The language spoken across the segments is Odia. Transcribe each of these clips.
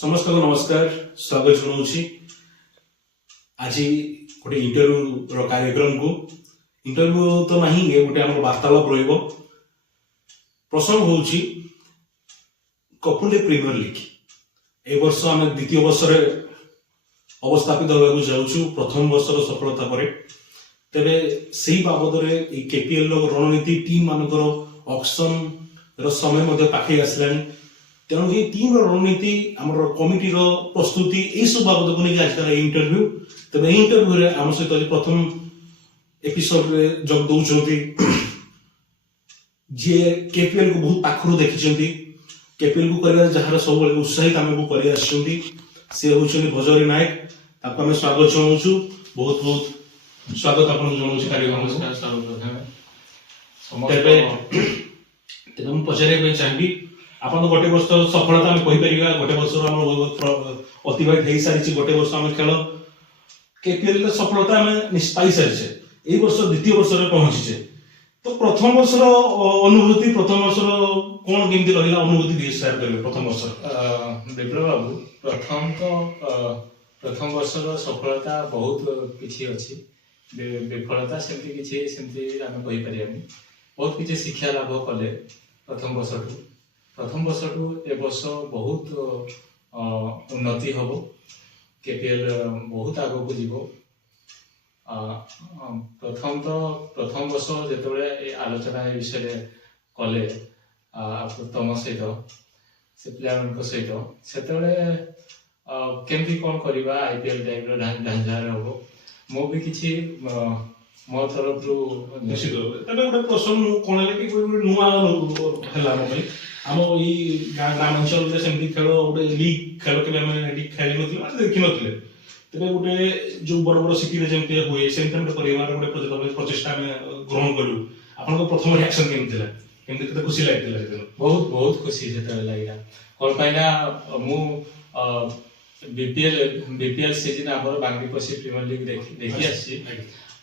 समस्त को नमस्कार स्वागत जनाऊँगी आज गोटे इंटरव्यू कार्यक्रम को इंटरव्यू तो नहीं ये गोटे आम वार्तालाप रहिबो। प्रसंग होउची कपुले प्रीमियर लीग ए वर्ष आम द्वितीय वर्ष अवस्थापित होगा जाऊँ प्रथम वर्षर सफलता पर तेरे से बाबद केपीएल रणनीति टीम मानकर ऑक्शन समय पाखे आसला तेणु ये टीम रणनीति आम कमिटी प्रस्तुति यू बाबद को लेकिन आज इंटरव्यू तेज इंटरव्यू आम सहित प्रथम एपिसोड जब दौरान जी केपीएल को बहुत पाखर देखी केपीएल को कर जार सब उत्साहित आमको कर सी हूँ भजरी नायक आपको आम स्वागत जनाऊँ बहुत बहुत स्वागत आपको जनाऊँ कार्यक्रम तेज पचारे चाहिए आप गोटे वर्ष सफलता आम कहीपर गोटे वर्ष अतिबाहित हो सारी गोटे वर्ष आम खेल केपीएल सफलता आम पाई सारी ये वर्ष द्वितीय वर्ष पहुंचीचे तो प्रथम वर्ष अनुभूति प्रथम वर्ष कौन केमती रहा अनुभूति दिए शेयर करेंगे प्रथम वर्ष विप्लव बाबू प्रथम वर्ष सफलता बहुत किसी अच्छी विफलता सेमती किसी सेमती आम कहीपर बहुत किसी शिक्षा लाभ कले प्रथम वर्ष ए वर्ष बहुत उन्नति हम केपीएल बहुत आग को जीव प्रथम वर्ष जो आलोचना विषय कले तुम सहित से प्लेयर सहित से केमती कौन करवा आईपीएल टाइप ढांचार हम मो भी किसी मो तरफ निश्चित गोटे प्रश्न कौन है कि नुआ है आम ये ग्रामांचल सेमती खेल गोटे लीग खेल के खेल देखी नी तेरे गोटे जो बड़ बड़ सिटी जमी हुए सेमती गोटे प्रचेषा ग्रहण कलु आप प्रथम रिएक्शन केमती खुशी लगे बहुत बहुत खुशी से लगे कौन पाइना मु बीपीएल सीजन आम बांग्रीपसी प्रीमियर लीग देखी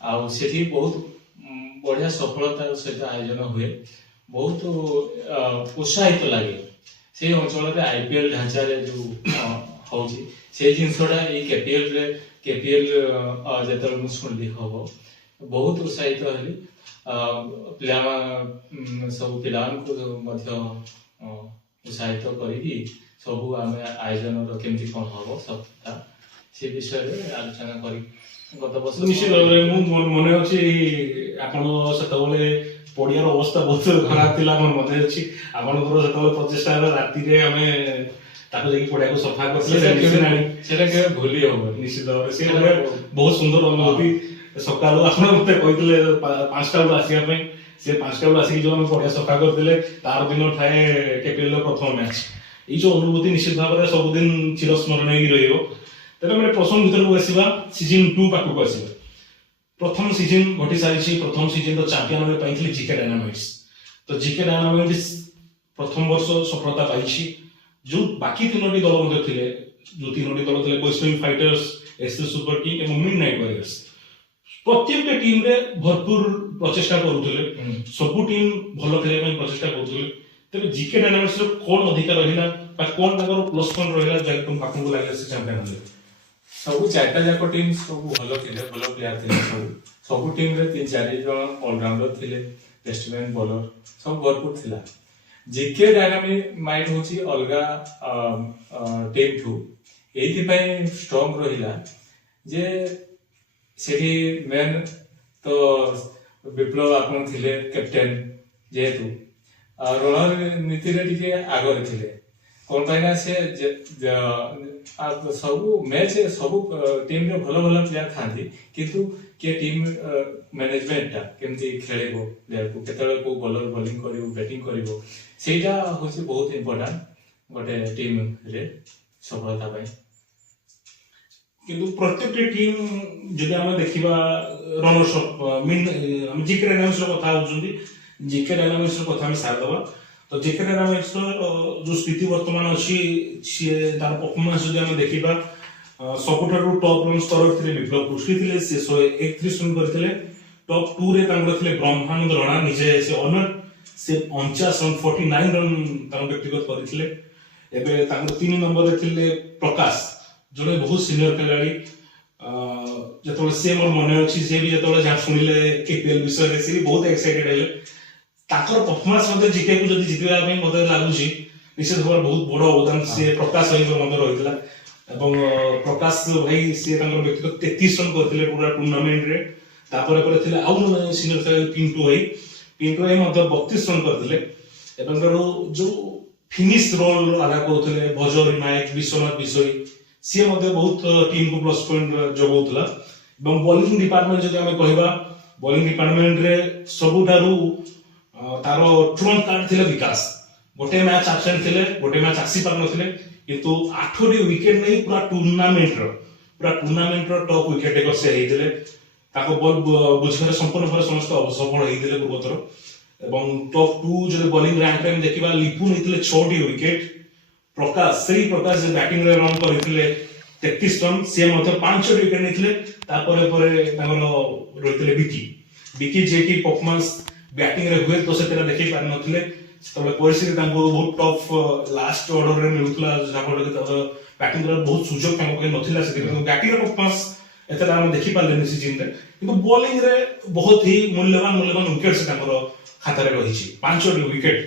आसी बहुत बढ़िया सफलतार सहित आयोजन हुए बहुत उत्साहित लगे से अंचल आईपीएल ढांचार जो हूँ से जिनसा ये केपीएल जो शुणिली हम बहुत उत्साहित हली सब पिला उत्साहित करी सब आम आयोजन केमती कौन हम सब से विषय आलोचना कर गत वर्ष निश्चित मन अच्छी आप पड़ियार अवस्था बहुत खराब थी मोर मन अच्छी आपंकर प्रचेषा राति आम पड़िया को सफा कर भूली हम निश्चित भाव से बहुत सुंदर अनुभूति सका आप मत कहते 5टा बेलू आसवाई से 5टा बेलू आसिक जो पड़िया सफा करते तार दिन थाए केपीएल प्रथम मैच ये जो अनुभूति निश्चित भाव में सबुदिन चिरस्मरणीय तेज मैंने प्रथम भर को आसवा सीजन 2 पाखक आसवा प्रथम सीजन घटी सारी प्रथम सीजन तो चैंपियन में पाई जीके डायनामिक्स तो जीके डायनामिक्स प्रथम वर्ष सफलता पाई जो बाकी 3टी दल थे जो 3टी दल थे Vaishnavi fighters SS super king और मिडनाइट वॉरियर्स प्रत्येक टीम रे भरपूर प्रचेषा करुले सबू टीम भल खेल प्रचेषा करुले तेज जीके डायनामिक्स कौन अधिकार रहा कौन प्लस पॉइंट रहा जहाँ तुम आपको लगे से चैंपियन होले सब 4टा जाक टीम सब भल प्लेयर थे सब टीम रे 3-4 जन ऑलराउंडर थे बेस्टमैन बॉलर सब भरपूर थिला जीके डायनामाइट होची अलगा टीम ठू एथि स्ट्रांग रहिला जे सेठी मेन तो विप्लव आपन थिले कैप्टेन जेतु रणनीति रे टिके आगर थिले कौन पाइना से सब मैच सब टीम रे भल भल प्लेयर थांती किंतु के टीम मैनेजमेंट टा केमती खेलेबो प्लेयर को केतले को बॉलर बॉलिंग करिवो बैटिंग करिवो सेटा होची बहुत इंपोर्टेंट गोटे टीम रे सफलता पाई किंतु प्रत्येक टीम जदि आम देखा रनर्स अप जीके डायनामिक्स कथा होउछंती जीके डायनामिक्स कथा हम सारदबा तो जीके डायनामिक्स जो स्थिति वर्तमान अच्छी सी तार परफॉर्मेंस जदि आम देखा सबुठारु टॉप रन स्कोरर थे विप्लव पुष्टि थे से 131 रन करथिले टॉप 2 रे तांकर थे ब्रह्मानंद राणा निजे से ऑनर से 49 रन 49 रन व्यक्तिगत करथिले ଏବେ ତାଙ୍କର 3 ନମ୍ବରରେ ଥିଲେ ପ୍ରକାଶ, ଜଣେ ବହୁତ ସିନିୟର ଖେଳାଳି। ଯେତେବେଳେ ସେ ମୋର ମନେ ଅଛି, ସେ ବି ଯେତେବେଳେ ଯାହା ଶୁଣିଲେ KPL ବିଷୟରେ ସେ ବି ବହୁତ ଏକ୍ସାଇଟେଡ ହେଲେ। ତାଙ୍କର ପରଫର୍ମାନ୍ସ ମଧ୍ୟ ଜିକେକୁ ଯଦି ଜିତିବା ପାଇଁ ମତେ ଲାଗୁଛି ନିଶ୍ଚିତ ଭାବରେ ବହୁତ ବଡ ଅବଦାନ ସେ ପ୍ରକାଶ ଭାଇଙ୍କର ମଧ୍ୟ ରହିଥିଲା। ଏବଂ ପ୍ରକାଶ ଭାଇ ସିଏ ତାଙ୍କର ବ୍ୟକ୍ତିଗତ 33 ରନ୍ କରିଥିଲେ ପୁରା ଟୁର୍ଣ୍ଣାମେଣ୍ଟରେ। ତାପରେ ପରେ ଥିଲେ ଆଉ ଜଣେ ସିନିୟର ଖେଳାଳି ପିଣ୍ଟୁ ଭାଇ ମଧ୍ୟ 32 ରନ୍ କରିଥିଲେ। ଏବଂ ଯୋଉ ଫିନିଶ ରୋଲ ଆଦା କରୁଥିଲେ ଭଜରୀ ନାୟକ, ବିଶ୍ୱନାଥ ବିଷୋଇ, ସିଏ ମଧ୍ୟ ବହୁତ ଟିମକୁ ପ୍ଲସ୍ ପଏଣ୍ଟ ଯୋଗାଉଥିଲା। ଏବଂ ବୋଲିଂ ଡିପାର୍ଟମେଣ୍ଟ ଯଦି ଆମେ କହିବା, ବୋଲିଂ ଡିପାର୍ଟମେଣ୍ଟରେ ସବୁଠାରୁ ତାର ଟ୍ରମ୍ପ କାର୍ଡ ଥିଲେ ବିକାଶ। ଗୋଟେ ମ୍ୟାଚ ଆବସେଣ୍ଟ ଥିଲେ, ଗୋଟେ ମ୍ୟାଚ ଆସି ପାରୁନଥିଲେ, କିନ୍ତୁ 8ଟି ୱିକେଟ ନେଇ ପୁରା ଟୁର୍ଣ୍ଣାମେଣ୍ଟର ଟପ୍ ୱିକେଟ ଟେକର ସେ ହେଇଥିଲେ। ତାଙ୍କ ବଲ୍ ବୁଝିବାରେ ସମ୍ପୂର୍ଣ୍ଣ ଭାବରେ ସମସ୍ତେ ଅସଫଳ ହେଇଥିଲେ ପୂର୍ବଥର। ଏବଂ ଟପ୍ 2 ଯଦି ବୋଲିଂ ର୍ୟାଙ୍କରେ ଆମେ ଦେଖିବା, ଲିପୁ ନେଇଥିଲେ 6ଟି ୱିକେଟ। ପ୍ରକାଶ ଯେ ବ୍ୟାଟିଂ ରେ ରନ୍ କରିଥିଲେ 33 ରନ୍, ସେ ମଧ୍ୟ 5ଟି ୱିକେଟ ନେଇଥିଲେ। ତାପରେ ପରେ ତାଙ୍କର ରହିଥିଲେ ବିକି ଯିଏକି ପରଫର୍ମାନ୍ସ ବ୍ୟାଟିଂ ରେ ହୁଏ ତ ସେତେଟା ଦେଖେଇ ପାରିନଥିଲେ। ସେତେବେଳେ ପରିସ୍ଥିତି ତାଙ୍କୁ ବହୁତ ଟଫ୍ ଲାଷ୍ଟ ଅର୍ଡରରେ ମିଳୁଥିଲା, ଯାହାଫଳରେ କି ତାଙ୍କର ବ୍ୟାଟିଂ ର ବହୁତ ସୁଯୋଗ ତାଙ୍କ ପାଖରେ ନଥିଲା। ସେଥିପାଇଁ ବ୍ୟାଟିଂ ର ପରଫର୍ମାନ୍ସ ଏତେଟା ଆମେ ଦେଖିପାରିଲେନି ସିଜିନରେ, କିନ୍ତୁ ବୋଲିଂ ରେ ବହୁତ ହି ମୂଲ୍ୟବାନ ୱିକେଟ ସେ ତାଙ୍କର ଖାତାରେ ରହିଛି। 5ଟି ୱିକେଟ।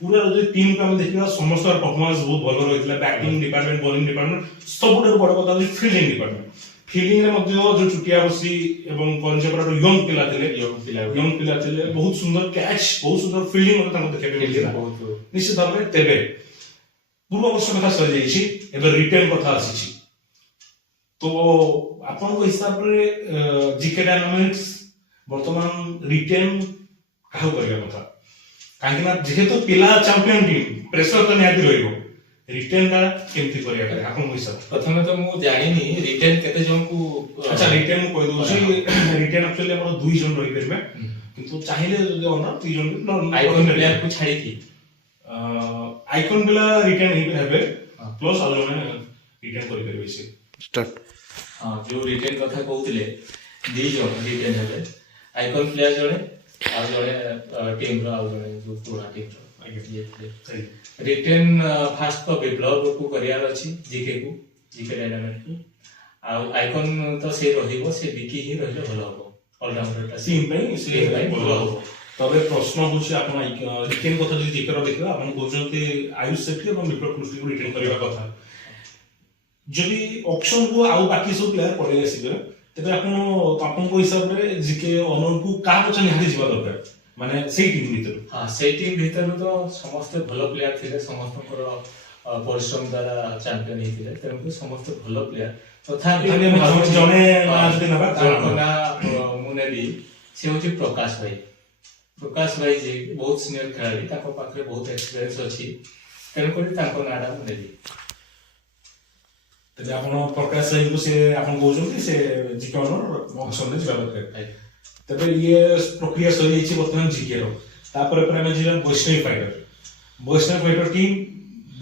ପୁରା ଯଦି ଟିମ୍ କୁ ଆମେ ଦେଖିବା, ସମସ୍ତଙ୍କର ପରଫର୍ମାନ୍ସ ବହୁତ ଭଲ ରହିଥିଲା। ବ୍ୟାଟିଂ ଡିପାର୍ଟମେଣ୍ଟ, ବୋଲିଂ ଡିପାର୍ଟମେଣ୍ଟ, ସବୁଠାରୁ ବଡ କଥା ହେଉଛି ଫିଲ୍ଡିଂ ଡିପାର୍ଟମେଣ୍ଟ। ଫିଲ୍ଡିଂ ରେ ମଧ୍ୟ ଯୋଉ ଚୁଟିଆ ବସି ଏବଂ କଞ୍ଜେପରାର ୟଙ୍ଗ ପିଲା ଥିଲେ, ବହୁତ ସୁନ୍ଦର କ୍ୟାଚ୍, ବହୁତ ସୁନ୍ଦର ଫିଲ୍ଡିଂ ମଧ୍ୟ ତାଙ୍କୁ ଦେଖିବାକୁ ମିଳିଥିଲା ନିଶ୍ଚିତ ଭାବରେ। ତେବେ ପୂର୍ବ ବର୍ଷ କଥା ସରିଯାଇଛି, ଏବେ ରିଟେନ୍ କଥା ଆସିଛି। ତ ଆପଣଙ୍କ ହିସାବରେ ଜିକେ ଡାଇନାମିକ୍ସ ବର୍ତ୍ତମାନ ରିଟେନ୍ କାହାକୁ କରିବା କଥା? କାହିଁକି ନା ଯେହେତୁ ପିଲା ଚାମ୍ପିୟନ ଟିମ୍, ପ୍ରେସର ତ ନିହାତି ରହିବ। ରିଟେନ୍ ଟା କେମିତି କରିବା କଥା ଆପଣଙ୍କ ହିସାବରେ? ପ୍ରଥମେ ତ ମୁଁ ଜାଣିନି ରିଟେନ୍ କେତେ ଜଣକୁ। ଆଚ୍ଛା, ରିଟେନ୍ ମୁଁ କହିଦଉଛି। ରିଟେନ୍ ଆକ୍ଚୁଆଲି ଆମର 2 ଜଣ ରହିପାରିବେ, କିନ୍ତୁ ଚାହିଁଲେ ଯଦି ଅନର 3 ଜଣ ଆଇକନ୍ ପ୍ଲେୟାରକୁ ଛାଡ଼ିକି ଆଇକନ୍ ପିଲା ରିଟେନ୍ ହେବେ, ପ୍ଲସ୍ ଆଉ ଜଣେ ରିଟେନ୍ କରିପାରିବେ ସେ। ହଁ, ଯୋଉ ରିଟେନ୍ କଥା କହୁଥିଲେ 2 ଜଣ ରିଟେନ୍ ହେବେ, ଆଇକନ୍ ପ୍ଲେୟାର ଜଣେ, ଆଉ ଜଣେ ଟିମ୍ର ଆଉ ଜଣେ ଯୋଉ ପୁରୁଣା ଟିମ୍ର ରିଟେନ୍। ଫାଷ୍ଟ ତ ବିପ୍ଳବକୁ କରିବାର ଅଛି, ଜିକେ ଡାଇନାମିକ୍ସକୁ। ଆଉ ଆଇକନ୍ ତ ସେ ରହିବ, ସେ ବିକି ହିଁ ରହିଲେ ଭଲ ହବ। ଅଲରାଉଣ୍ଡରଟା ଟିମ୍ ପାଇଁ ଭଲ ହବ। তবে প্রশ্ন হচ্ছে ଆପଣ ରିଟେନ୍ କଥା ଯଦି ଜିକେର ଦେଖିବା, ଆପଣ କହୁଛନ୍ତି ଆୟୁଷ ସେଠୀ ଏବଂ ବିପ୍ଳବ କୃଷ୍ଣଙ୍କୁ ରିଟେନ୍ କରିବା କଥା। ଯଦି ଅପସନକୁ ଆଉ ବାକି ସବୁ ପ୍ଲେୟାର ପଳେଇ ଆସିବେ, ତେବେ ଆପଣଙ୍କ ହିସାବରେ ଜିକେ ଅନରକୁ କାହା ପଛେ ନିହାତି ଯିବା ଦରକାର, ମାନେ ସେଇ ଟିମ୍ ଭିତରୁ? ହଁ, ସେଇ ଟିମ୍ ଭିତରୁ ତ ସମସ୍ତେ ଭଲ ପ୍ଲେୟାର ଥିଲେ, ସମସ୍ତଙ୍କର ପରିଶ୍ରମ ଦ୍ୱାରା ଚାମ୍ପିୟନ ହେଇଥିଲେ, ତେଣୁକରି ସମସ୍ତେ ଭଲ ପ୍ଲେୟାର। ତଥାପି ଜଣେ ମୁଁ ନେବି, ସେ ହଉଛି ପ୍ରକାଶ ଭାଇ ଯେ ବହୁତ ସିନିୟର ଖେଳାଳି, ତାଙ୍କ ପାଖରେ ବହୁତ ଏକ୍ସପିରିଏନ୍ସ ଅଛି, ତେଣୁକରି ତାଙ୍କ ନାଁଟା ମୁଁ ନେବି। ତେବେ ଆପଣ ପ୍ରକାଶ ଭାଇଙ୍କୁ ସେ ଆପଣ କହୁଛନ୍ତି ସେ ଜିକେ ଅନର ଅପସନରେ ଯିବା ଦରକାର। ତେବେ ଇଏ ପ୍ରକ୍ରିୟା ସରିଯାଇଛି ବର୍ତ୍ତମାନ ଜିକେର। ତାପରେ ଆମେ ଯିବା ବୈଷ୍ଣବୀ ଫାଇଟର ଟିମ୍।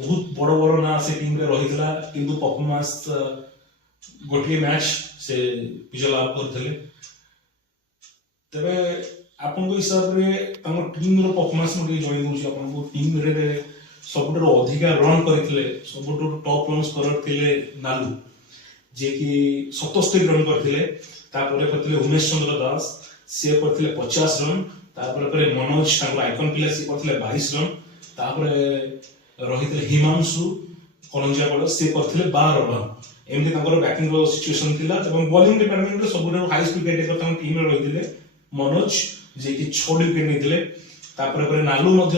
ବହୁତ ବଡ ନାଁ ସେ ଟିମ୍ରେ ରହିଥିଲା, କିନ୍ତୁ ପରଫର୍ମାନ୍ସ ଗୋଟିଏ ମ୍ୟାଚ୍ ସେ ବିଜୟ ଲାଭ କରିଥିଲେ। ତେବେ ଆପଣଙ୍କ ହିସାବରେ ତାଙ୍କ ଟିମ୍ର ପରଫର୍ମାନ୍ସ ମୁଁ ଟିକେ ଜଣାଇ ଦେଉଛି ଆପଣଙ୍କୁ। ଟିମ୍ରେ ସବୁଠାରୁ ଅଧିକା ରନ୍ କରିଥିଲେ, ସବୁଠାରୁ ଟପ୍ ରନ୍ ସ୍କୋରର ଥିଲେ ନାଲୁ, ଯିଏକି 77 ରନ୍ କରିଥିଲେ। ତାପରେ କରିଥିଲେ ଉମେଶ ଚନ୍ଦ୍ର ଦାସ, ସିଏ କରିଥିଲେ 50 ରନ୍। ତାପରେ ମନୋଜ, ତାଙ୍କର ଆଇକନ୍ ପିଲା, ସିଏ କରିଥିଲେ 22 ରନ୍। ତାପରେ ରହିଥିଲେ ହିମାଂଶୁ କଲଞ୍ଜିଆପଳ, ସିଏ କରିଥିଲେ 12 ରନ୍। ଏମିତି ତାଙ୍କର ବ୍ୟାଟିଂର ସିଚୁଏସନ୍ ଥିଲା। ଏବଂ ବୋଲିଂ ଡିପାର୍ଟମେଣ୍ଟରେ ସବୁଠାରୁ ହାଇଏଷ୍ଟ ୱିକେଟ୍ ଟେକର ତାଙ୍କ ଟିମ୍ରେ ରହିଥିଲେ ମନୋଜ, ଯିଏକି 6ଟି ୱିକେଟ୍ ନେଇଥିଲେ। ତାପରେ ନାଲୁ ମଧ୍ୟ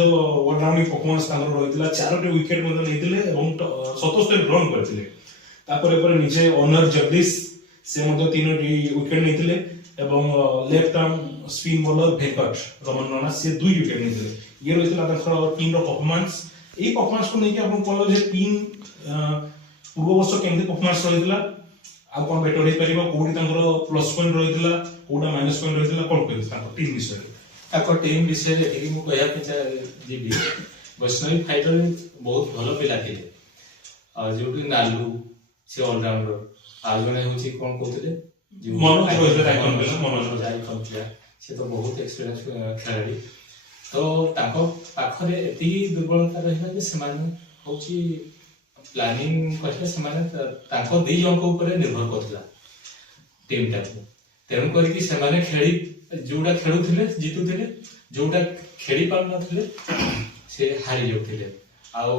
ଅଲରାଉଣ୍ଡିଂ ପରଫର୍ମାନ୍ସ ତାଙ୍କର ରହିଥିଲା, 4ଟି ୱିକେଟ୍ ମଧ୍ୟ ନେଇଥିଲେ ଏବଂ 77 ରନ୍ କରିଥିଲେ। ତାପରେ ନିଜେ ଅନର ଜଗଦୀଶ, ସେ ମଧ୍ୟ 3ଟି ୱିକେଟ୍ ନେଇଥିଲେ। ଏବଂ left arm spin bowler Venkat Raman Rana, ସେ 2 ୱିକେଟ୍ ନେଇଥିଲେ। ଇଏ ରହିଥିଲା ତାଙ୍କର ଟିମ୍ର ପରଫର୍ମାନ୍ସ। এই ପରଫର୍ମାନ୍ସକୁ ନେଇକି ଆପଣ କହିଲେ ଯେ ଟିମ୍ ପୂର୍ବ ବର୍ଷ କେମିତି ପରଫର୍ମାନ୍ସ ରହିଥିଲା, ଆଉ କ'ଣ ବେଟର ହେଇପାରିବ, କୋଉଠି ତାଙ୍କର ପ୍ଲସ୍ ପଏଣ୍ଟ ରହିଥିଲା, କୋଉଟା ମାଇନସ୍ ପଏଣ୍ଟ ରହିଥିଲା, କ'ଣ କହିବେ ତାଙ୍କ ଟିମ୍ ବିଷୟରେ? ତାଙ୍କ ଟିମ୍ ବିଷୟରେ ଏତିକି ମୁଁ କହିବା ପାଇଁ ଯିବି, ବୈଷ୍ଣବୀ ଫାଇଟର ବହୁତ ଭଲ ପିଲା ଥିଲେ। ଯୋଉଠି ନାଲୁ ସେ ଅଲରାଉଣ୍ଡର, ଆଉ ଜଣେ ହଉଛି କ'ଣ କହୁଥିଲେ ମନୋଜ, ସେ ତ ବହୁତ ଏକ୍ସପିରିଏନ୍ସ ଖେଳାଳି। ତ ତାଙ୍କ ପାଖରେ ଏତିକି ଦୁର୍ବଳତା ରହିଲା ଯେ ସେମାନେ ହଉଛି ପ୍ଲାନିଂ କହିଲେ ସେମାନେ ତାଙ୍କ ଦି ଜଣଙ୍କ ଉପରେ ନିର୍ଭର କରୁଥିଲା ଟିମଟାକୁ, ତେଣୁ କରିକି ସେମାନେ ଯୋଉଟା ଖେଳୁଥିଲେ ଜିତୁଥିଲେ, ଯୋଉଟା ଖେଳି ପାରୁନଥିଲେ ସେ ହାରି ଯାଉଥିଲେ। ଆଉ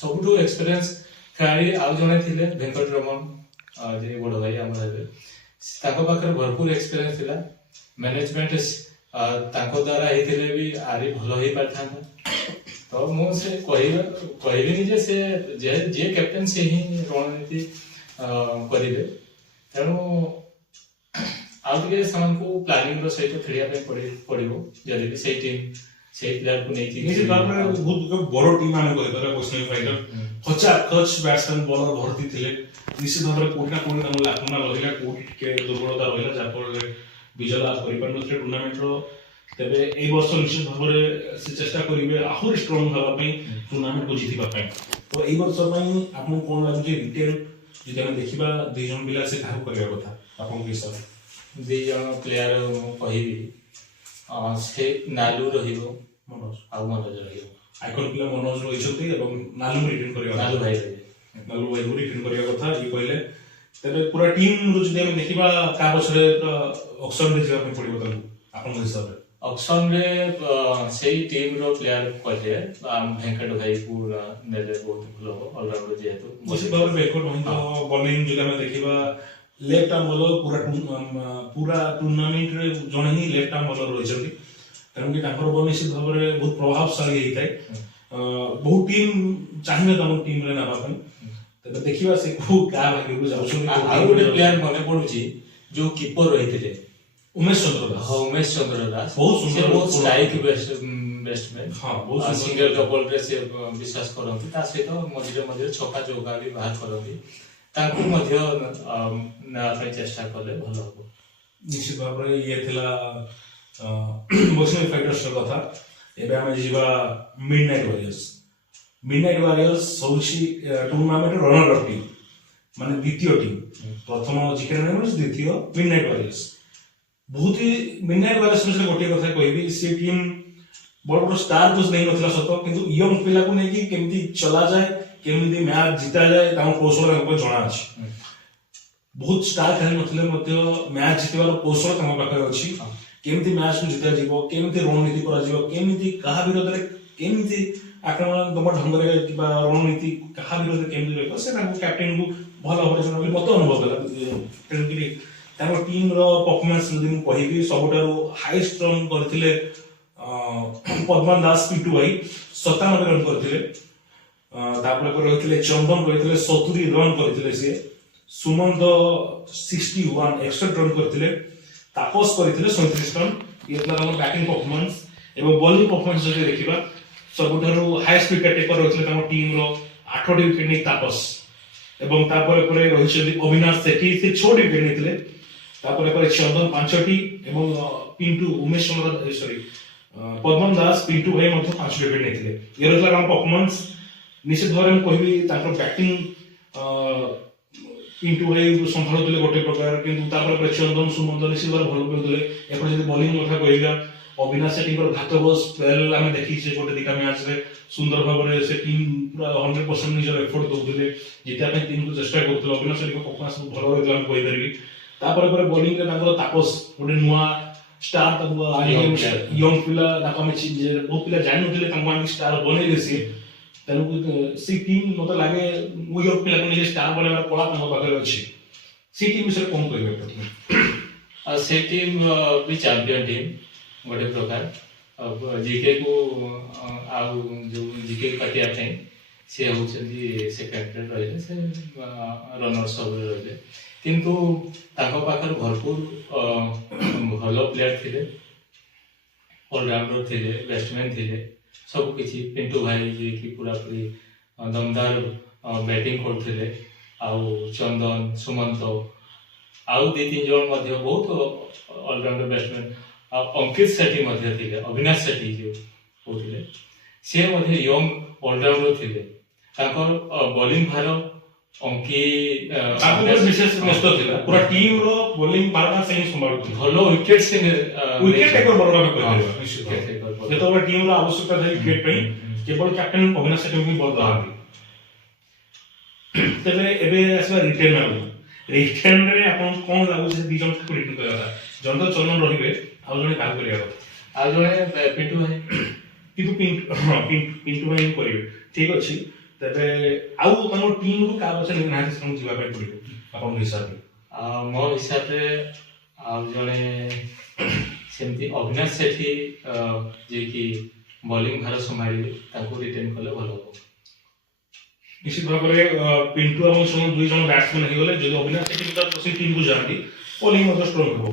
ସବୁଠୁ ଏକ୍ସପିରିଏନ୍ସ ଖେଳାଳି ଆଉ ଜଣେ ଥିଲେ ଭେଙ୍କଟ ରମଣ, ଯେ ବଡ ଭାଇ ଆମର ହେବେ, ତାଙ୍କ ପାଖରେ ଭରପୁର ଏକ୍ସପିରିଏନ୍ସ ଥିଲା। ମ୍ୟାନେଜମେଣ୍ଟ ତାଙ୍କ ଦ୍ୱାରା ହେଇଥିଲେ ବି ଆହୁରି ଭଲ ହେଇପାରିଥାନ୍ତା। ତ ମୁଁ ସେ କହିବିନି ଯେ ସେ ଯିଏ କ୍ୟାପ୍ଟେନ୍ ସେ ହିଁ ରଣନୀତି କରିବେ, ତେଣୁ ଆଉ ଟିକେ ସେମାନଙ୍କୁ ପ୍ଲାନିଂର ସହିତ ଖେଳିବା ପାଇଁ ପଡ଼ିବ। ଯଦି ବି ସେଇ ଟିମ୍ ସେଇ ପ୍ଲେୟାରକୁ ନେଇକି ନିଶ୍ଚିତ ଭାବରେ ବହୁତ ବଡ ଟିମ୍ ଆମେ କହିପାରିବା ବୈଷ୍ଣବୀ ଫାଇଟର, ଖଚ ବ୍ୟାଟ୍ସମ୍ୟାନ ବୋଲର ଭର୍ତ୍ତି ଥିଲେ। ନିଶ୍ଚିତ ଭାବରେ କୋଉଠି ନା କୋଉଠି ତାଙ୍କୁ ଲାକୁନା ରହିଲା, କୋଉଠି ଟିକେ ଦୁର୍ବଳତା ରହିଲା, ଯାହାଫଳରେ ବିଜୟ ଲାଭ କରିପାରିନଥିଲେ ଟୁର୍ଣ୍ଣାମେଣ୍ଟର। ତେବେ ଏଇ ବର୍ଷ ନିଶ୍ଚିତ ଭାବରେ ସେ ଚେଷ୍ଟା କରିବେ ଆହୁରି ଷ୍ଟ୍ରଙ୍ଗ ହେବା ପାଇଁ, ଟୁର୍ଣ୍ଣାମେଣ୍ଟକୁ ଜିତିବା ପାଇଁ। ତ ଏଇ ବର୍ଷ ପାଇଁ ଆପଣଙ୍କୁ କଣ ଲାଗୁଛି ରିଟେଲ୍ ଯଦି ଆମେ ଦେଖିବା 2 ଜଣ ପିଲା ସେ କାହାକୁ କରିବା କଥା ଆପଣଙ୍କ ହିସାବରେ? 2 ଜଣ ପ୍ଲେୟାର ମୁଁ କହିବି, ସେ ନାଲୁ ରହିବ, ମନୋଜ ଆଉ ମନୋଜ ରହିବ। ଆଇକନ ପିଲା ମନୋଜ ରହିଛନ୍ତି ଏବଂ ନାଲୁ ରିଟର୍ନ କରିବା ନାଲୁ ଭାଇ ରହିବେ, ନାଲୁ ଭାଇକୁ ରିଟର୍ନ କରିବା କଥା ଇଏ କହିଲେ। ତେବେ ପୁରା ଟିମ୍ ଯଦି ଆମେ ଦେଖିବା କାହା ପଛରେ ଅକ୍ସନରେ ଯିବା ପାଇଁ ପଡିବ ତାଙ୍କୁ ଆପଣଙ୍କ ହିସାବରେ? ଅକ୍ସନରେ ସେଇ ଟିମ୍ର ପ୍ଲେୟାର କହିଲେ ଭେଙ୍କଟ ଭାଇକୁ ନେଲେ ବହୁତ ଭଲ ହବ, ଅଲରାଉଣ୍ଡର ଯେହେତୁ। ନିଶ୍ଚିତ ଭାବରେ ଭେଙ୍କଟ ଭାଇଙ୍କ ବୋଲିଂ ଯଦି ଆମେ ଦେଖିବା ଲେଫ୍ଟ ଆର୍ମ ବୋଲର ପୁରା ଟୁର୍ଣ୍ଣାମେଣ୍ଟରେ ଜଣେ ହିଁ ଲେଫ୍ଟ ଆର୍ମ ବୋଲର ରହିଛନ୍ତି, ତେଣୁକି ତାଙ୍କର ବଲ୍ ନିଶ୍ଚିତ ଭାବରେ ବହୁତ ପ୍ରଭାବଶାଳୀ ହେଇଥାଏ। ବହୁତ ଟିମ୍ ଚାହିଁବେ ତାଙ୍କ ଟିମ୍ରେ ନେବା ପାଇଁ। ତେବେ ଦେଖିବା ସେ କୋଉ କାହା ଭାଗ୍ୟକୁ ଯାଉଛନ୍ତି। ଆଉ ଗୋଟେ ପ୍ଲେୟାର ମନେ ପଡୁଛି ଯୋଉ କିପର ରହିଥିଲେ ଉମେଶ ଚନ୍ଦ୍ର ଦାସ। ଉମେଶ ଚନ୍ଦ୍ର ଦାସ ବହୁତ ସୁନ୍ଦର, ବହୁତ ଷ୍ଟ୍ରାଇକ୍ ବେଷ୍ଟମ୍ୟାନ, ସିଙ୍ଗଲ ଡବଲରେ ସେ ବିଶ୍ୱାସ କରନ୍ତି। ତା ସହିତ ମଝିରେ ମଝିରେ ଛକା ଚୌକା ବି ବାହାର କରନ୍ତି। ତାଙ୍କୁ ମଧ୍ୟ ନେବା ପାଇଁ ଚେଷ୍ଟା କଲେ ଭଲ ହବ। ନିଶ୍ଚିତ ଭାବରେ ଇଏ ଥିଲା ବୈଷ୍ଣବୀ ଫାଇଟର୍ସର କଥା। ଏବେ ଆମେ ଯିବା ମିଡନାଇଟ୍ ୱାରିୟର୍ସ। ମିଡନାଇଟ୍ ୱାରିୟର୍ସ ହଉଛି ଟୁର୍ଣ୍ଣାମେଣ୍ଟ ରନର ଅପ୍ ଟିମ୍, ମାନେ ଦ୍ୱିତୀୟ ଟିମ୍। ପ୍ରଥମ ଜିକେ ଡାଇନାମାଇଟ୍ସ, ଦ୍ୱିତୀୟ ମିଡନାଇଟ୍ ୱାରିୟର୍ସ। ବହୁତ ହି ମିଡନାଇଟ୍ ୱାରିୟର୍ସ ବିଷୟରେ ଗୋଟିଏ କଥା କହିବି, ସେ ଟିମ୍ ବଡ ବଡ ଷ୍ଟାର ତ ନେଇନଥିଲା ସତ, କିନ୍ତୁ ୟଙ୍ଗ ପିଲାକୁ ନେଇକି କେମିତି ଚଲାଯାଏ, କେମିତି ମ୍ୟାଚ୍ ଜିତାଯାଏ ତାଙ୍କ କୌଶଳ ତାଙ୍କ ଜଣା ଅଛି। ବହୁତ ଷ୍ଟାର ଖେଳି ନଥିଲେ ମଧ୍ୟ ମ୍ୟାଚ୍ ଜିତିବାର କୌଶଳ ତାଙ୍କ ପାଖରେ ଅଛି। କେମିତି ମ୍ୟାଚକୁ ଜିତାଯିବ, କେମିତି ରଣନୀତି କରାଯିବ, କେମିତି କାହା ବିରୋଧରେ କେମିତି ଆକ୍ରମଣାତ୍ମକ ଢଙ୍ଗରେ କିମ୍ବା ରଣନୀତି କାହା ବିରୋଧରେ କେମିତି ରହିବ, ସେ ତାଙ୍କ କ୍ୟାପ୍ଟେନକୁ ଭଲ ଭାବରେ ଜଣା ବୋଲି ମତେ ଅନୁଭବ ହେଲା। ତେଣୁକରି ତାଙ୍କ ଟିମ୍ର ପରଫର୍ମାନ୍ସ ଯଦି ମୁଁ କହିବି, ସବୁଠାରୁ ହାଇଏଷ୍ଟ ରନ୍ କରିଥିଲେ ପଦ୍ମନ ଦାସ ପିଣ୍ଟୁ ଭାଇ 97 ରନ୍ କରିଥିଲେ। ତାପରେ ରହିଥିଲେ ଚନ୍ଦନ ରହିଥିଲେ 70 ରନ୍ କରିଥିଲେ ସିଏ। ସୁମନ୍ତ 61 61 ରନ୍ କରିଥିଲେ। ତାପସ କରିଥିଲେ 37 ରନ୍। ଇଏ ଥିଲା ତାଙ୍କ ବ୍ୟାଟିଂ ପରଫର୍ମାନ୍ସ। ଏବଂ ବୋଲିଂ ପରଫର୍ମାନ୍ସ ଯଦି ଦେଖିବା, ସବୁଠାରୁ ହାଇଏଷ୍ଟ ୱିକେଟ୍ ଟେକର ରହିଥିଲେ ତାଙ୍କ ଟିମ୍ର 8ଟି ୱିକେଟ୍ ନେଇ ତାପସ। ଏବଂ ତାପରେ ରହିଛନ୍ତି ଅବିନାଶ ସେଠୀ, ସେ 6ଟି ୱିକେଟ୍ ନେଇଥିଲେ। ତାପରେ ଚନ୍ଦନ 5ଟି ଏବଂ ପିଣ୍ଟୁ ଉମେଶ ଚନ୍ଦ୍ର ପଦ୍ମନ ଦାସ ପିଣ୍ଟୁ ଭାଇ ମଧ୍ୟ 5ଟି ୱିକେଟ୍ ନେଇଥିଲେ। ଇଏ ରହିଥିଲା ତାଙ୍କ ପରଫର୍ମାନ୍ସ। ନିଶ୍ଚିତ ଭାବରେ ମୁଁ କହିବି ତାଙ୍କର ବ୍ୟାଟିଂ ପିଣ୍ଟୁ ଭାଇ ସମ୍ଭାଳୁଥିଲେ ଗୋଟେ ପ୍ରକାର, କିନ୍ତୁ ତାପରେ ଚନ୍ଦନ ସୁମନ୍ତ ନିଶ୍ଚିତ ଭାବରେ ଭଲ ଖେଳୁଥିଲେ। ଏପଟେ ଯଦି ବୋଲିଂ କଥା କହିବା, ଅବିନାଶ ସେଠୀଙ୍କର ଘାତକ ସ୍ପେଲ୍ ଆମେ ଦେଖିଛେ ଗୋଟେ ଦିଟା ମ୍ୟାଚରେ ସୁନ୍ଦର ଭାବରେ ସେ ଟିମ୍ ପୁରା 100% ନିଜର ଏଫୋର୍ଟ ଦଉଥିଲେ, ଜିତିବା ପାଇଁ ଟିମ୍କୁ ଚେଷ୍ଟା କରୁଥିଲେ। ଅବିନାଶ ସେଠୀଙ୍କ ପରଫର୍ମାନ୍ସ ଭଲ ରହିଥିଲା ଆମେ କହିପାରିବି। ତାପରେ ବୋଲିଂରେ ତାଙ୍କର ତାପସ ଗୋଟେ ନୂଆ ଷ୍ଟାର, ତାଙ୍କୁ ୟଙ୍ଗ ପିଲା, ତାଙ୍କୁ ଆମେ ବହୁତ ପିଲା ଜାଣିନଥିଲେ, ତାଙ୍କୁ ଆମେ ଷ୍ଟାର ବନେଇଲେ ସିଏ। ତେଣୁ ସେ ଟିମ୍ ମତେ ଲାଗେ ୟଙ୍ଗ ପିଲାକୁ ନିଜେ ଷ୍ଟାର ବନେଇବାର କଳା ତାଙ୍କ ପାଖରେ ଅଛି। ସେ ଟିମ୍ ବିଷୟରେ କଣ କହିବେ ପ୍ରଥମେ? ସେ ଟିମ୍ ବି ଚାମ୍ପିୟନ ଟିମ୍ ଗୋଟେ ପ୍ରକାର। ଜିକେ କୁ ଆଉ ଯୋଉ ଜିକେ କାଟିବା ପାଇଁ ସେ ହଉଛନ୍ତି ସେକେଣ୍ଡରେ ରହିଲେ, ସେ ରନର୍ସ ଅପରେ ରହିଲେ। କିନ୍ତୁ ତାଙ୍କ ପାଖରେ ଭରପୁର ଭଲ ପ୍ଲେୟାର ଥିଲେ, ଅଲରାଉଣ୍ଡର ଥିଲେ, ବ୍ୟାଟ୍ସମ୍ୟାନ ଥିଲେ, ସବୁ କିଛି। ପିଣ୍ଟୁ ଭାଇ ଯିଏକି ପୁରାପୁରି ଦମଦାର ବ୍ୟାଟିଂ କରୁଥିଲେ, ଆଉ ଚନ୍ଦନ, ସୁମନ୍ତ, ଆଉ 2-3 ଜଣ ମଧ୍ୟ ବହୁତ ଅଲରାଉଣ୍ଡର ବ୍ୟାଟ୍ସମ୍ୟାନ। ଆଉ ଅଙ୍କିତ ସେଠୀ ମଧ୍ୟ ଥିଲେ, ଅବିନାଶ ସେଠୀ ଯୋଉ କହୁଥିଲେ, ସେ ମଧ୍ୟ ୟଙ୍ଗ ଅଲରାଉଣ୍ଡର ଥିଲେ। ତାଙ୍କର ବୋଲିଂ ଭାର ବିଶେଷ ବ୍ୟସ୍ତ ଥିଲା, ପୁରା ଟିମ୍ର ବୋଲିଂ ଭାରଟା ସେ ହିଁ ସମ୍ଭାଳୁଥିଲେ। ଭଲ ୱିକେଟ୍ ସେ ୱିକେଟ୍ ଟେକର ବଡ ଭାବେ କହିପାରିବା। ଯେତେବେଳେ ଟିମ୍ର ଆବଶ୍ୟକତା ଥାଏ ୱିକେଟ୍ ପାଇଁ, केवल कैप्टेन अविनाश सेठी भी बॉल दहाबी तबे एबे आसबा रिटेन ना रिटेन रे आपन कोन लागु से दी जन को रिटेन करला जन तो चलन रहिबे आ जने काम करिया आ जने पिंटू भाई किंतु पिंटू भाई करिवे ठीक अछि तबे आउ तनो टीम को का बसे नहीं नाहि सम जीवा पे पड़िबो आपन हिसाब रे मो हिसाब रे आ जने सेमती अविनाश सेठी जे कि बॉलिंग भार संभाळिले ताको रिटेन कले भलो हो निश्चित भाव में पिंटू और सोनू दुई जन बैट्समैन हो गले जो अविनाश सेठी भी तो टीम को जाती बॉलिंग मत स्ट्रांग हो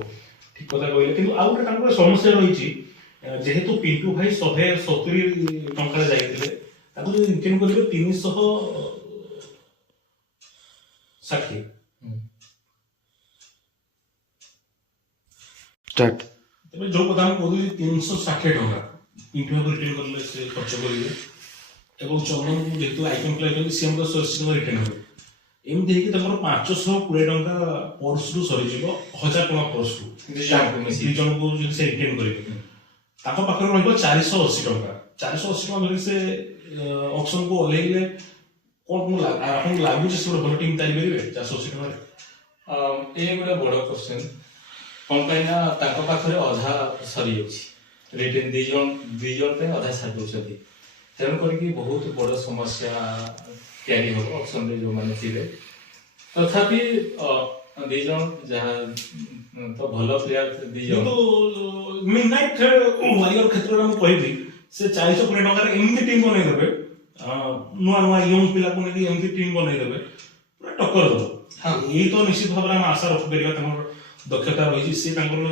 ठीक कथा कहले किंतु आउ गोटे तांकर समस्या रही जेहेतु पिंटू भाई 170 टंका जाइतिले ताको जो रिटेन करिवे 360 स्टार्ट तबे जो कथा हम कहू 360 टंका पिंटू भाई रिटेन करले से खर्च करिवे एवं चंदन को जेतु आइटम प्ले करले सी हमर सोर्सिंग रिटेन हो एमती है कि तमर 520 टंका पर्स रु सरी जिवो 1000 टंका पर्स रु दी जन को जो से रिटेन करिवे ताको पाखर रहबो 480 टंका 480 टंका धरि से ऑप्शन को ओलेइले कोन आपन लागु जे सब बड़ टीम ताई परिबे 480 टंका ए गोटे बड़ क्वेश्चन कोन पाइना ताको पाखरे आधा सरी अछि रिटेन दी जन पे आधा साथ दोछथि तेन करके बहुत बड़ समस्या तैयारी हो ऑप्शन रे जो माने थिले तथापि दी जन जहां तो भलो प्लेयर दी जन तो मिडनाइट वारियर क्षेत्र रे हम कहबी से 400 कोटी टंका रे एमती टीम बनै देबे नुआ नुआ यंग पिला को नेकी एमती टीम बनै देबे पूरा टक्कर दो हां ए तो निश्चित भाबरा हम आशा रख परिबा तमर दक्षता रही से तांकर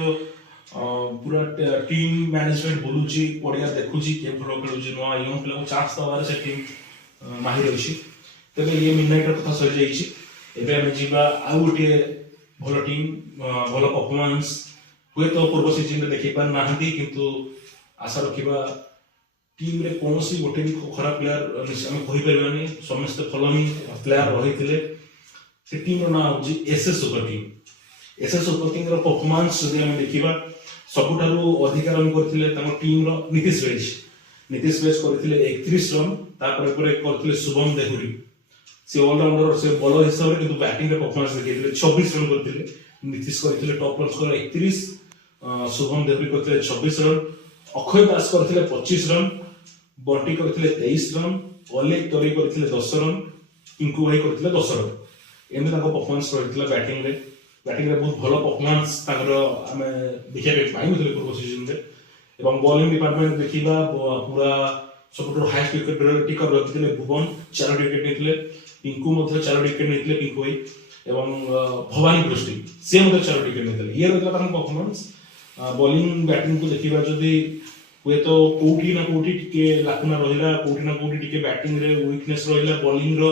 पूरा टीम मैनेजमेंट बोलुची पड़िया देखुची के भलो खेलुची नुआ यंग पिला को चांस दबारे से टीम माहिर अछि तबे ये मिडनाइट कथा सर जाईची एबे हम जीवा आ गोटे भलो टीम भलो परफॉर्मेंस हुए तो पूर्व सीजन रे देखि पार नाहंती किंतु आशा रखिबा टीम रे कोनोसी गोटे भी खराब प्लेयर हम कहि परबानी समस्त भलो ही प्लेयर रहितिले से टीम रो ना होजी एसएस सुपर टीम रो परफॉर्मेंस जदि हम देखिबा सबुठारु अधिकार हम करथिले तम टीम रो नीतीश वेज करथिले 31 रन तापर ऊपर करथिले शुभम देहुरी से ऑलराउंडर से बॉलर हिसाब रे किंतु बैटिंग रे परफॉर्मेंस देखिथिले 24 रन करथिले नीतीश करथिले top run score 31 Shubham Dehuri करथिले 26 रन अक्षय दास करथिले 25 रन बंटी करथिले 23 रन ओलेक तोरी करथिले 10 रन पिंकू भाई करथिले 10 रन एमे ताको परफॉर्मेंस करथिले बैटिंग रे बहुत भलो परफॉर्मेंस ताकर हमें देखिया के पाई नथले पूर्व सीजन रे एवं बॉलिंग डिपार्टमेंट देखिबा पूरा सबटो हाईएस्ट विकेट टेकर रखिले भुवन 4 विकेट नेतले पिंकू मध्ये 4 विकेट नेतले पिंकू भाई एवं भवानी दृष्टि से मध्ये 4 विकेट नेतले ये रहला तार परफॉर्मेंस बॉलिंग बैटिंग को देखिबा जदी हुए तो कोठी ना कोठी टिके लाकुना रहिला कोठी ना कोठी टिके बैटिंग रे वीकनेस रहिला बॉलिंग रो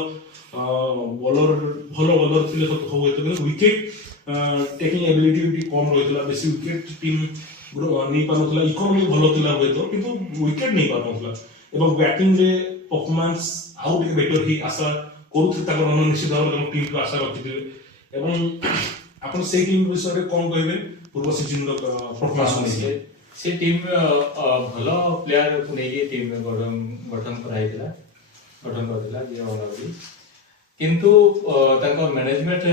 बॉलर भलो बॉलर थिले तो होय तो विकेट टेकिंग एबिलिटी भी कम रहितला बेसी विकेट टीम नहीं पानथला इकोनॉमी भलो थिला होय तो किंतु विकेट नहीं पानथला एवं बैटिंग रे परफॉर्मेंस आउट के बेटर ही आशा करूथि ताकर मन निश्चित भाव टीम को आशा रखिथिले एवं आपण से टीम विषय रे कोन कहबे पूर्व सीजन रो परफॉर्मेंस से टीम भलो प्लेयर को नेकी टीम गठन करथिला जे ओलावली किंतु ताको मैनेजमेंट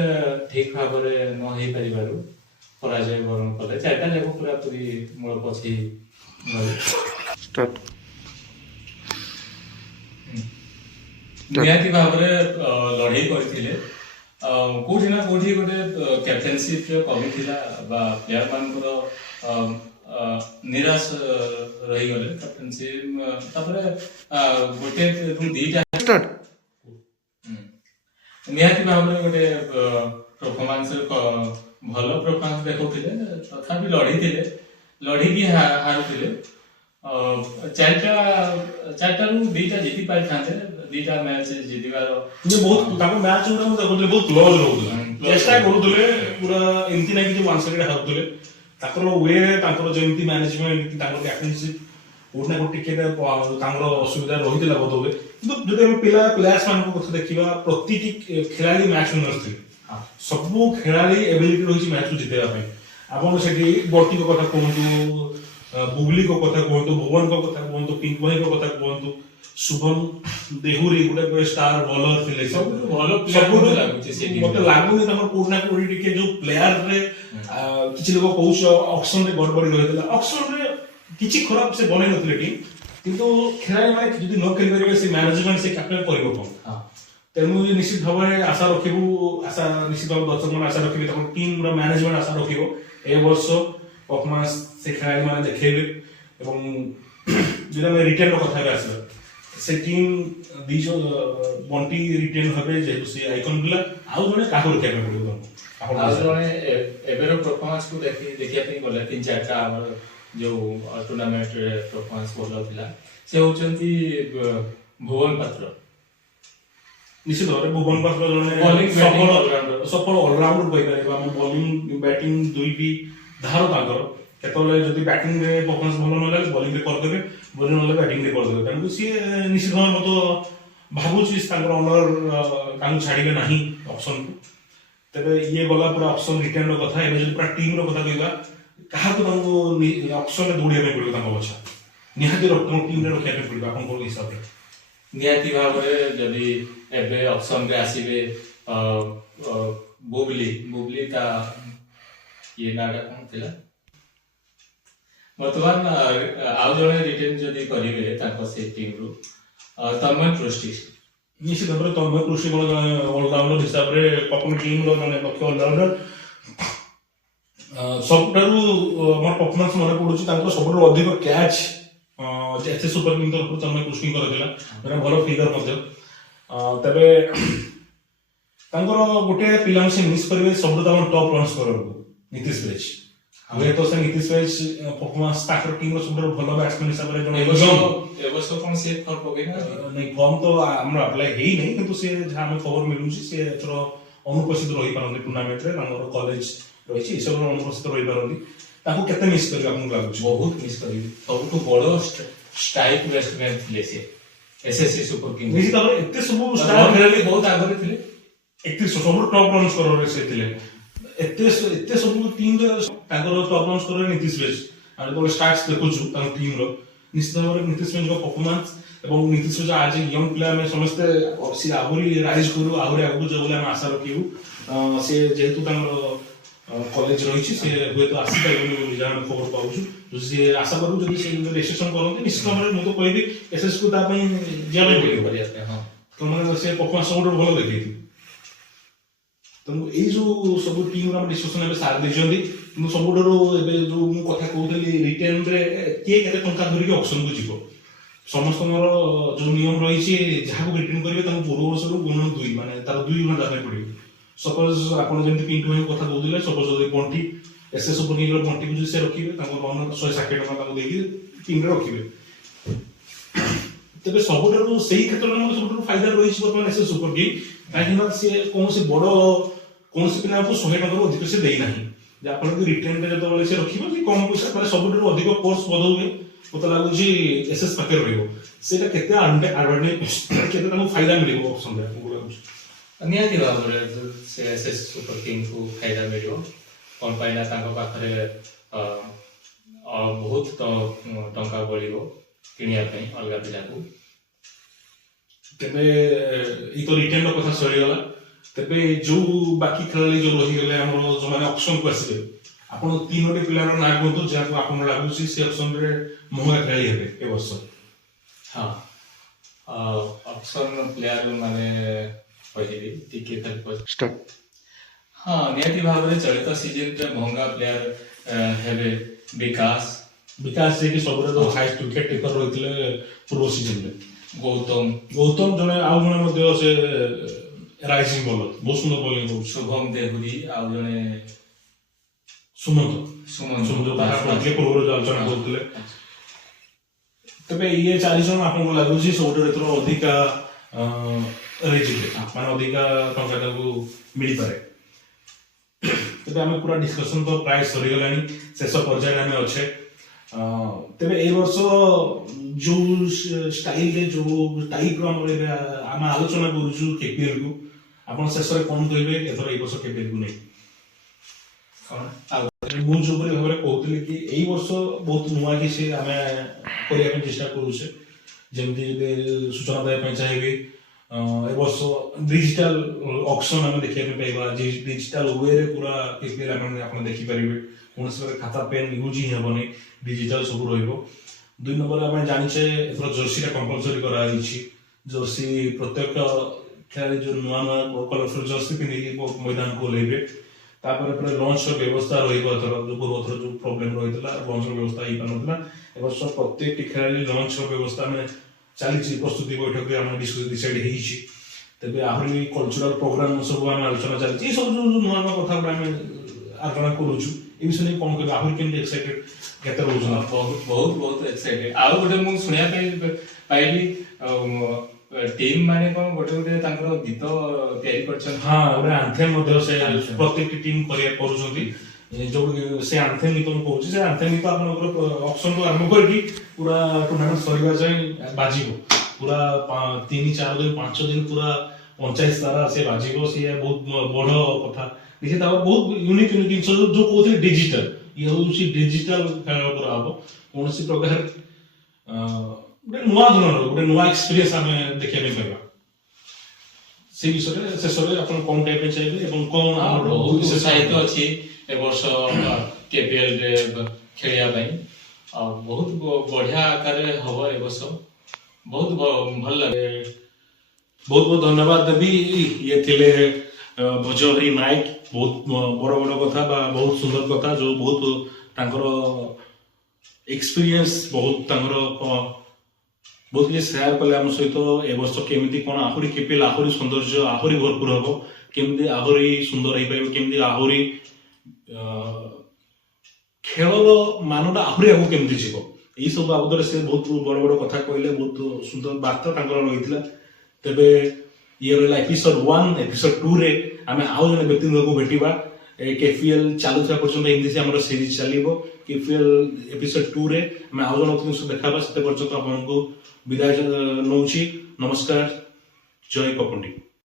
ठीक भाव रे न हे परिबारु पराजय वरण कले चारटा लेको पूरा पूरी मूल पछी स्टार्ट निहाती भाव रे लड़ाई करथिले कोठी ना कोठी गोटे कैप्टेनशिप कमी थिला बा प्लेयर मानकर निराश रही गले कैप्टेनशिप तापरे गोटे दीटा स्टार्ट निहाती भाव रे गोटे परफॉर्मेंस भलो परफॉर्मेंस देखौथिले तथापि लड़ी की हारुथिले चारटा रु दीटा जीति पाइ थांते दीटा मैच जीतिबार ये बहुत ताको मैच उरा देखौथिले बहुत क्लोज रहउथिले चेष्टा करूथिले पूरा एंती ना कि जो वन साइड हारुथिले ताकर वे ताकर जेमती मैनेजमेंट ताकर कैप्टेनशिप कोठना को टिके तांगर असुविधा रहितला बोध हुए किंतु जदि हम प्लेयर्स मान को कथा देखिबा प्रतिटी खिलाड़ी मैच विनर थे सब खिलाड़ी एबिलिटी रही मैच को जितेबा आपन सेठी बॉटी को कथा कहतु बुबली को कथा कहतु भुवन को कथा कहतु पिंक भाई को कथा कहतु शुभम देहुरी गोटे स्टार बॉलर थिले ସବୁଠୁ ଭଲ player ମତେ ଲାଗୁଛି ସେ team मते ରେ। लागुनी तमर कोना कोडी टिके जो प्लेयर रे किछि लोग कहउछ ऑक्शन रे गड़बड़ी रहितला ऑक्शन रे किछि खराब से बनै नथिले टीम किंतु खेलाड़ी माने जदि न खेल परिबे से मैनेजमेंट से कैप्टन परिबो कोन ହଁ तेणु निश्चित भाव आशा रखिबू आशा निश्चित भाव दर्शक मैंने आशा रखिबे तम टीम रो मैनेजमेंट आशा रखिबो ए वर्ष परफॉर्मेंस से खेलाड़ी माने देखेबे एवं जेना में रिटेन रो कथा आसबे से टीम दिजो बंटी रिटेन हबे जेतु से आइकन बिला आउ जने काको रखिया पे पड़िबो आपण ଆଉ ଜଣେ ଏବେର ପରଫର୍ମାନ୍ସ କୁ ଦେଖିବା ପାଇଁ ଗଲେ 3-4ଟା ଆମର ଯୋଉ ଟୁର୍ଣ୍ଣାମେଣ୍ଟ ରେ ପରଫର୍ମାନ୍ସ ଭଲ ଥିଲା ସେ ହଉଛନ୍ତି ଭୁବନ ପାତ୍ର निश्चित भाव भुवन पात्र जने Bowling, batting, all-rounder। सफल ऑलराउंडर कहि परिबा हम बॉलिंग बैटिंग दुईटी धारो ताकर केतले जदि बैटिंग रे परफॉर्मेंस भलो न लागले बॉलिंग रे कर देबे बॉलिंग न लागले बैटिंग रे कर देबे कारण सी निश्चित भाव मतो भाबुची ताकर ऑनर कानु छाडीबे नाही ऑप्शन को तबे ये गला पूरा ऑप्शन रिटर्न रो कथा एबे जदि पूरा टीम रो कथा कहिबा कहा को तांको ऑप्शन रे दौड़िया पे पड़िबो तांको बच्चा निहाती रखतो टीम रे रखिया पे पड़िबो आपन को हिसाब रे ନିହାତି ଭାବରେ ଯଦି ଏବେ ଅପସନ ରେ ଆସିବେ ବୁବଲି ତା ଇଏ ନାଁଟା କଣ ଥିଲା ବର୍ତ୍ତମାନ ଆଉ ଜଣେ ରିଟର୍ନ ଯଦି କରିବେ ତାଙ୍କ ସେ ଟିମ୍ ରୁ ତନ୍ମୟ ପୃଷ୍ଟି निश्चित भाव में तन्मय कृषि ऑलराउंडर हिसाब रे अपन टीम रो जने लक्ष्य ऑलराउंडर सबटारू हमर परफॉर्मेंस मने पडुची तांको सबरो अधिक कैच एथे सुपर किंग तरफ तन्मय कृषि करथिला जने भलो फिगर मध्ये तबे तांकर गोटे पिला से मिस करबे सबरो तांको टॉप रन स्कोरर नीतीश पेज वे तो से नीतीश पेज परफॉर्मेंस ताकर टीम रो सबरो भलो बैट्समैन हिसाब रे जने এবছর কোন সেট ফর পকেই না नहीं फॉर्म तो हमरा अप्लाई हेई नहीं किंतु से जहां हमें खबर मिलुची से एथरो अनुपस्थित रही पारंती टूर्नामेंट रे तांकर कॉलेज रहिछि सब अनुपस्थित रही पारंती ताको केते मिस करी आपन लागुची ବହୁତ ମିସ୍ କରିବି ସବୁଠୁ ବଡ଼ ଷ୍ଟ୍ରାଇକ୍ ବ୍ୟାଟ୍ସମ୍ୟାନ୍ ଥିଲେ ସେ ଏସଏସସି ସୁପର କିଙ୍ଗ निश्चित भाव एते सब ରନ୍ स्टार ରେଟ୍ ବହୁତ ଆଗରେ ଥିଲେ 31 सब टॉप रन स्कोरर से थिले एते सब टीम रे तांकर टॉप रन स्कोरर नीतीश पेज आ तो स्टार्ट्स देखुछु तां टीम रो निश्चित भाव में नीतीश पेज को परफॉर्मेंस एवं नीतीश पेज आज यंग प्लेयर में समस्त से आहुरी राइज करू आहुरी आगु जो बोले हम आशा रखिबू से जेहेतु तांकर कॉलेज रही से हुए तो आसी पाइबनी बोली जहाँ खबर पाऊँ जो से आशा करूँ जब से रेजिस्ट्रेशन करते निश्चित भाव में मुझे कहबी एसएस को ता पई जिया पड़िबो ହଁ तो मैंने से परफॉर्मेंस सब भलो देखैथि तो एई जो सब टीम रा डिस्कशन में सार देजंदी किंतु सबुडरो एबे जो मु कथा कहतली रिटर्न रे के केते टंका धरि के ऑप्शन को जीवो समस्त मोर जो नियम रही छि जहाँ को रिटर्न करिवे ताको पूर्व वर्ष रो गुण 2 माने तार 2 गुण जाने पड़िबो सपोज आपण जेंति पिंटू भाई कथा कहउदिले सपोज जदि बंटी एसएस सुपर किंग रो बंटी को से रखिबे ताको रन 160 टका ताको देकी टीम रे रखिबे तबे सबुडरो सेही क्षेत्र में सबुडरो फायदा रही छि वर्तमान एसएस सुपर किंग काहेकि से कौन से बड़ कौन से पिला को 100 टका अधिक से देई नाही जे आपण के रिटर्न रे जतो बोले से रखिबो कि कम पैसा माने सबुडरो अधिक कोर्स बदलुए मत लागुची एसएस पाके रहइबो सेटा केते एडवांटेज केते ताको फायदा मिलिबो ऑप्शन रे को लागुची ନିହାତି ଭାବରେ ସେ ଏସଏସ୍ ସୁପର କିଙ୍ଗକୁ ଫାଇଦା ମିଳିବ କ'ଣ ପାଇଁ ନା ତାଙ୍କ ପାଖରେ ବହୁତ ଟଙ୍କା ବଳିବ କିଣିବା ପାଇଁ ଅଲଗା ପିଲାକୁ ତେବେ ଏଇ ତ ରିଟର୍ନ କଥା ସରିଗଲା ତେବେ ଯୋଉ ବାକି ଖେଳାଳି ଯୋଉ ରହିଗଲେ ଆମର ଯୋଉମାନେ ଅପସନ କୁ ଆସିବେ ଆପଣ ତିନୋଟି ପିଲାର ନାଁ କୁହନ୍ତୁ ଯାହାକୁ ଆପଣଙ୍କୁ ଲାଗୁଛି ସେ ଅପସନ ରେ ମହଙ୍ଗା ଖେଳାଳି ହେବେ ଏ ବର୍ଷ ହଁ ଅପସନ ପ୍ଲେୟାର ମାନେ କହିବି ଟିକେ स्टार्ट ହଁ ନିହାତି ଭାବରେ ଚଳିତ ସିଜନରେ ମହଙ୍ଗା ପ୍ଲେୟାର ହେବେ ବିକାଶ ଯେ କି ସବୁଠୁ ହାଇଏଷ୍ଟ ୱିକେଟ ଟେକର ରହିଥିଲେ ପୂର୍ବ ସିଜନରେ ଗୌତମ ଜଣେ ଆଉ ଜଣେ ମଧ୍ୟ ସେ ରାଇଜିଂ ବୋଲର ବହୁତ ସୁନ୍ଦର ବୋଲିଂ କରୁଛି ଶୁଭମ ଦେହୁରୀ ଆଉ ଜଣେ ସୁମନ୍ତ ପୂର୍ବରୁ ଆଲୋଚନା କରୁଥିଲେ ତେବେ ଇଏ 4 ଜଣ ଆପଣଙ୍କୁ ଲାଗୁଛି ସବୁଠାରୁ ଏଥର ଅଧିକା ରହିଯିବେ ମାନେ ଅଧିକା ଟଙ୍କା ତାଙ୍କୁ ମିଳିପାରେ ତେବେ ଆମେ ପୁରା ଡିସ୍କସନ ତ ପ୍ରାୟ ସରିଗଲାଣି ଶେଷ ପର୍ଯ୍ୟାୟରେ ଆମେ ଅଛେ ତେବେ ଏଇ ବର୍ଷ ଯୋଉ ଷ୍ଟାଇଲରେ ଯୋଉ ଟାଇପର ଆମର ଆମେ ଆଲୋଚନା କରୁଛୁ କେପିଏଲ କୁ ଆପଣ ଶେଷରେ କଣ କହିବେ ଏଥର ଏଇ ବର୍ଷ କେପିଏଲ କୁ ନେଇ ମୁଁ ଯୋଉପରି ଭାବରେ କହୁଥିଲି କି ଏଇ ବର୍ଷ ବହୁତ ନୂଆ କିଛି ଆମେ କରିବା ପାଇଁ ଚେଷ୍ଟା କରୁଛେ, ଯେମିତି ଯଦି ସୂଚନା ଦେବା ପାଇଁ ଚାହିଁବି ଏ ବର୍ଷ ଡିଜିଟାଲ ଅପସନ ଆମେ ଦେଖିବା ପାଇଁ ପାଇବା, ଡିଜିଟାଲ ୱେରେ ପୁରା KPL ଆପଣ ଦେଖିପାରିବେ, କୌଣସି ପ୍ରକାର ଖାତା ପେନ୍ ୟୁଜ୍ ହିଁ ହେବନି, ଡିଜିଟାଲ ସବୁ ରହିବ। 2 ନମ୍ବର ଆମେ ଜାଣିଛେ ଏଥର ଜର୍ସିଟା କମ୍ପଲସରି କରାଯାଇଛି, ଜର୍ସି ପ୍ରତ୍ୟେକ ଖେଳାଳି ଯୋଉ ନୂଆ ନୂଆ କଲରଫୁଲ ଜର୍ସି ପିନ୍ଧିକି ମଇଦାନକୁ ଓହ୍ଲେଇବେ। ତାପରେ ପରେ ଲଞ୍ଚର ବ୍ୟବସ୍ଥା ରହିବ, ଏଥର ଯୋଉ ପୂର୍ବଥର ଯୋଉ ପ୍ରୋବ୍ଲେମ ରହିଥିଲା ଲଞ୍ଚର ବ୍ୟବସ୍ଥା ହେଇପାରୁନଥିଲା, ଏ ବର୍ଷ ପ୍ରତ୍ୟେକଟି ଖେଳାଳି ଲଞ୍ଚର ବ୍ୟବସ୍ଥା ଆମେ ଚାଲିଛି, ପ୍ରସ୍ତୁତି ବୈଠକରେ ଆମେ ଡିସାଇଡ୍ ହେଇଛି। ତେବେ ଆହୁରି କଲଚରାଲ ପ୍ରୋଗ୍ରାମ ସବୁ ଆମେ ଆଲୋଚନା ଚାଲିଛି, ଏ ସବୁ ଯୋଉ ନୂଆ ନୂଆ କଥା ଗୁଡ଼ା ଆମେ ଆଲୋଚନା କରୁଛୁ, ଏ ବିଷୟରେ କଣ କହିବେ, ଆହୁରି କେମିତି ଏକ୍ସାଇଟେଡ କେତେ ରହୁଛନ୍ତି? ବହୁତ ଏକ୍ସାଇଟେଡ। ଆଉ ଗୋଟେ ମୁଁ ଶୁଣିବା ପାଇଁ ପାଇଲି ଟିମ୍ ମାନେ କଣ ଗୋଟେ ତାଙ୍କର ଗୀତ ତିଆରି କରିଛନ୍ତି। ହଁ, ଗୋଟେ ଆନ୍ଥେମ ମଧ୍ୟ ସେ ପ୍ରତ୍ୟେକଟି ଟିମ୍ କରୁଛନ୍ତି, ଯୋଉ ସେ ଆନ୍ଥେମ ଗୀତ ମୁଁ କହୁଛି, ସେ ଆନ୍ଥେମ ଗୀତ ଆପଣଙ୍କର ଅପସନରୁ ଆରମ୍ଭ କରିକି ପୁରା ଟୁର୍ଣ୍ଣାମେଣ୍ଟ ସରିବା ଯାଏଁ ବାଜିବ, ପୁରା 3-4 ଦିନ 5 ଦିନ ପୁରା 45 ତାରା ସେ ବାଜିବ। ସିଏ ବହୁତ ବଡ କଥା, ଦେଖି ତାର ବହୁତ ୟୁନିକ୍ ଜିନିଷ ଯୋଉ କହୁଥିଲେ ଡିଜିଟାଲ, ଇଏ ହଉଛି ଡିଜିଟାଲ ଖେଳ ପୁରା ହବ, କୌଣସି ପ୍ରକାର ଗୋଟେ ନୂଆ ଧରଣର ଗୋଟେ ନୂଆ ଏକ୍ସପିରିଏନ୍ସ ଆମେ ଦେଖିବା ପାଇଁ ପାଇବା। ସେ ବିଷୟରେ ଶେଷରେ ଆପଣ କଣ କହିବା ପାଇଁ ଚାହିଁବେ ଏବଂ କଣ ଆମର ବହୁତ ଉତ୍ସାହିତ ଅଛି ଏ ବର୍ଷ KPL ରେ ଖେଳିବା ପାଇଁ, ଆଉ ବହୁତ ବଢିଆ ଆକାରରେ ହବ ଏ ବର୍ଷ, ବହୁତ ଭଲ ଲାଗେ। ବହୁତ ବହୁତ ଧନ୍ୟବାଦ ଦେବି। ଇଏ ଥିଲେ ଭଜହରି ନାୟକ, ବହୁତ ବଡ ବଡ କଥା ବା ବହୁତ ସୁନ୍ଦର କଥା, ଯୋଉ ବହୁତ ତାଙ୍କର ଏକ୍ସପିରିଏନ୍ସ ବହୁତ ତାଙ୍କର ବହୁତ କିଛି ସେୟାର କଲେ ଆମ ସହିତ। ଏ ବର୍ଷ କେମିତି କଣ ଆହୁରି KPL ଆହୁରି ସୌନ୍ଦର୍ଯ୍ୟ ଆହୁରି ଭରପୁର ହବ, କେମିତି ଆହୁରି ସୁନ୍ଦର ହେଇପାରିବ, କେମିତି ଆହୁରି ଖେଳର ମାନଟା ଆହୁରି ଆଗକୁ କେମିତି ଯିବ, ଏଇ ସବୁ ବାବଦରେ ସେ ବହୁତ ବଡ ବଡ କଥା କହିଲେ, ବହୁତ ସୁନ୍ଦର ବାର୍ତ୍ତା ତାଙ୍କର ରହିଥିଲା। ତେବେ ଇଏ ରହିଲା ଏପିସୋଡ 1। ଏପିସୋଡ 2 ରେ ଆମେ ଆଉ ଜଣେ ବ୍ୟକ୍ତିଙ୍କୁ ଭେଟିବା। KPL ଚାଲୁଥିବା ପର୍ଯ୍ୟନ୍ତ ଏମିତି ଆମର ସିରିଜ ଚାଲିବ। KPL ଏପିସୋଡ 2 ରେ ଆମେ ଆଉ ଜଣେ ବ୍ୟକ୍ତିଙ୍କ ସହ ଦେଖା ହେବା, ସେତେ ପର୍ଯ୍ୟନ୍ତ ଆପଣଙ୍କୁ ବିଦାୟ ନଉଛି। ନମସ୍କାର, ଜୟ କପୁଣ୍ଡି।